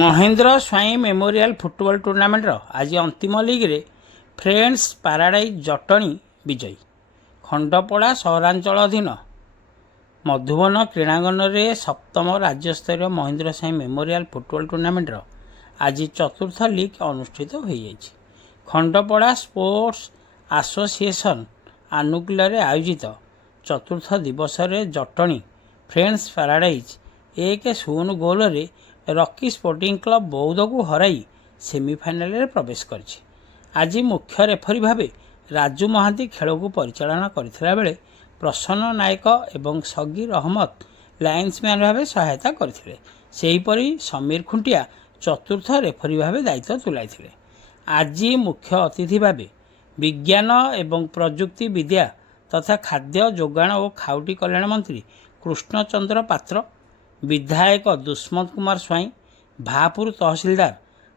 Mahendra Swain memorial football ଟୁର୍ଣ୍ଣାମେଣ୍ଟର ଆଜି ଅନ୍ତିମ ଲିଗ୍ରେ ଫ୍ରେଣ୍ଡସ୍ ପାରାଡାଇଜ୍ ଜଟଣୀ ବିଜୟୀ। ଖଣ୍ଡପଡ଼ା ସହରାଞ୍ଚଳ ଅଧୀନ ମଧୁବନ କ୍ରୀଡ଼ାଙ୍ଗନରେ ସପ୍ତମ ରାଜ୍ୟସ୍ତରୀୟ ମହେନ୍ଦ୍ର ସ୍ୱାଇଁ ମେମୋରିଆଲ ଫୁଟବଲ ଟୁର୍ଣ୍ଣାମେଣ୍ଟର ଆଜି ଚତୁର୍ଥ ଲିଗ୍ ଅନୁଷ୍ଠିତ ହୋଇଯାଇଛି। ଖଣ୍ଡପଡ଼ା ସ୍ପୋର୍ଟସ୍ ଆସୋସିଏସନ ଆନୁକୂଲ୍ୟରେ ଆୟୋଜିତ ଚତୁର୍ଥ ଦିବସରେ ଜଟଣୀ ଫ୍ରେଣ୍ଡସ୍ ପାରାଡାଇଜ୍ 1-0 ଗୋଲରେ ରକି ସ୍ପୋର୍ଟିଂ କ୍ଲବ ବୌଦ୍ଧକୁ ହରାଇ ସେମିଫାଇନାଲରେ ପ୍ରବେଶ କରିଛି। ଆଜି ମୁଖ୍ୟ ରେଫରୀ ଭାବେ ରାଜୁ ମହାନ୍ତି ଖେଳକୁ ପରିଚାଳନା କରିଥିଲା ବେଳେ ପ୍ରସନ୍ନ ନାୟକ ଏବଂ ସଗିର ଅହମ୍ମଦ ଲାଇନ୍ସମ୍ୟାନ୍ ଭାବେ ସହାୟତା କରିଥିଲେ। ସେହିପରି ସମୀର ଖୁଣ୍ଟିଆ ଚତୁର୍ଥ ରେଫରୀ ଭାବେ ଦାୟିତ୍ୱ ତୁଲାଇଥିଲେ। ଆଜି ମୁଖ୍ୟ ଅତିଥି ଭାବେ ବିଜ୍ଞାନ ଏବଂ ପ୍ରଯୁକ୍ତି ବିଦ୍ୟା ତଥା ଖାଦ୍ୟ ଯୋଗାଣ ଓ ଖାଉଟି କଲ୍ୟାଣ ମନ୍ତ୍ରୀ କୃଷ୍ଣଚନ୍ଦ୍ର ପାତ୍ର, ବିଧାୟକ ଦୁଷ୍ମନ୍ତ କୁମାର ସ୍ୱାଇଁ, ଭାପୁର ତହସିଲଦାର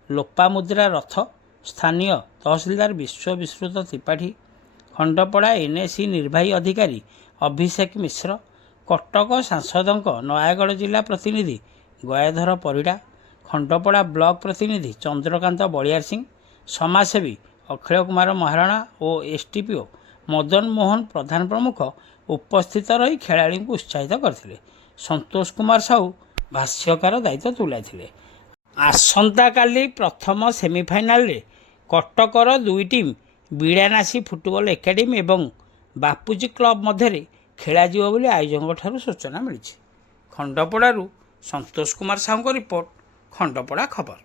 ଲୋପାମୁଦ୍ରା ରଥ, ସ୍ଥାନୀୟ ତହସିଲଦାର ବିଶ୍ୱବିଶ୍ରୁତ ତ୍ରିପାଠୀ, ଖଣ୍ଡପଡ଼ା ଏନ୍ଏସି ନିର୍ବାହୀ ଅଧିକାରୀ ଅଭିଷେକ ମିଶ୍ର, କଟକ ସାଂସଦଙ୍କ ନୟାଗଡ଼ ଜିଲ୍ଲା ପ୍ରତିନିଧି ଗୟାଧର ପରିଡ଼ା, ଖଣ୍ଡପଡ଼ା ବ୍ଲକ ପ୍ରତିନିଧି ଚନ୍ଦ୍ରକାନ୍ତ ବଳିଆରସିଂ, ସମାଜସେବୀ ଅଖିଳ କୁମାର ମହାରଣା ଓ ଏସ୍ଟିପିଓ ମଦନ ମୋହନ ପ୍ରଧାନ ପ୍ରମୁଖ ଉପସ୍ଥିତ ରହି ଖେଳାଳିଙ୍କୁ ଉତ୍ସାହିତ କରିଥିଲେ। ସନ୍ତୋଷ କୁମାର ସାହୁ ଭାଷ୍ୟକାର ଦାୟିତ୍ୱ ତୁଲାଇଥିଲେ। ଆସନ୍ତାକାଲି ପ୍ରଥମ ସେମିଫାଇନାଲରେ କଟକର ଦୁଇ ଟିମ୍ ବିଡ଼ାନାସୀ ଫୁଟବଲ ଏକାଡେମୀ ଏବଂ ବାପୁଜୀ କ୍ଲବ ମଧ୍ୟରେ ଖେଳାଯିବ ବୋଲି ଆୟୋଜକଙ୍କଠାରୁ ସୂଚନା ମିଳିଛି। ଖଣ୍ଡପଡ଼ାରୁ ସନ୍ତୋଷ କୁମାର ସାହୁଙ୍କ ରିପୋର୍ଟ, ଖଣ୍ଡପଡ଼ା ଖବର।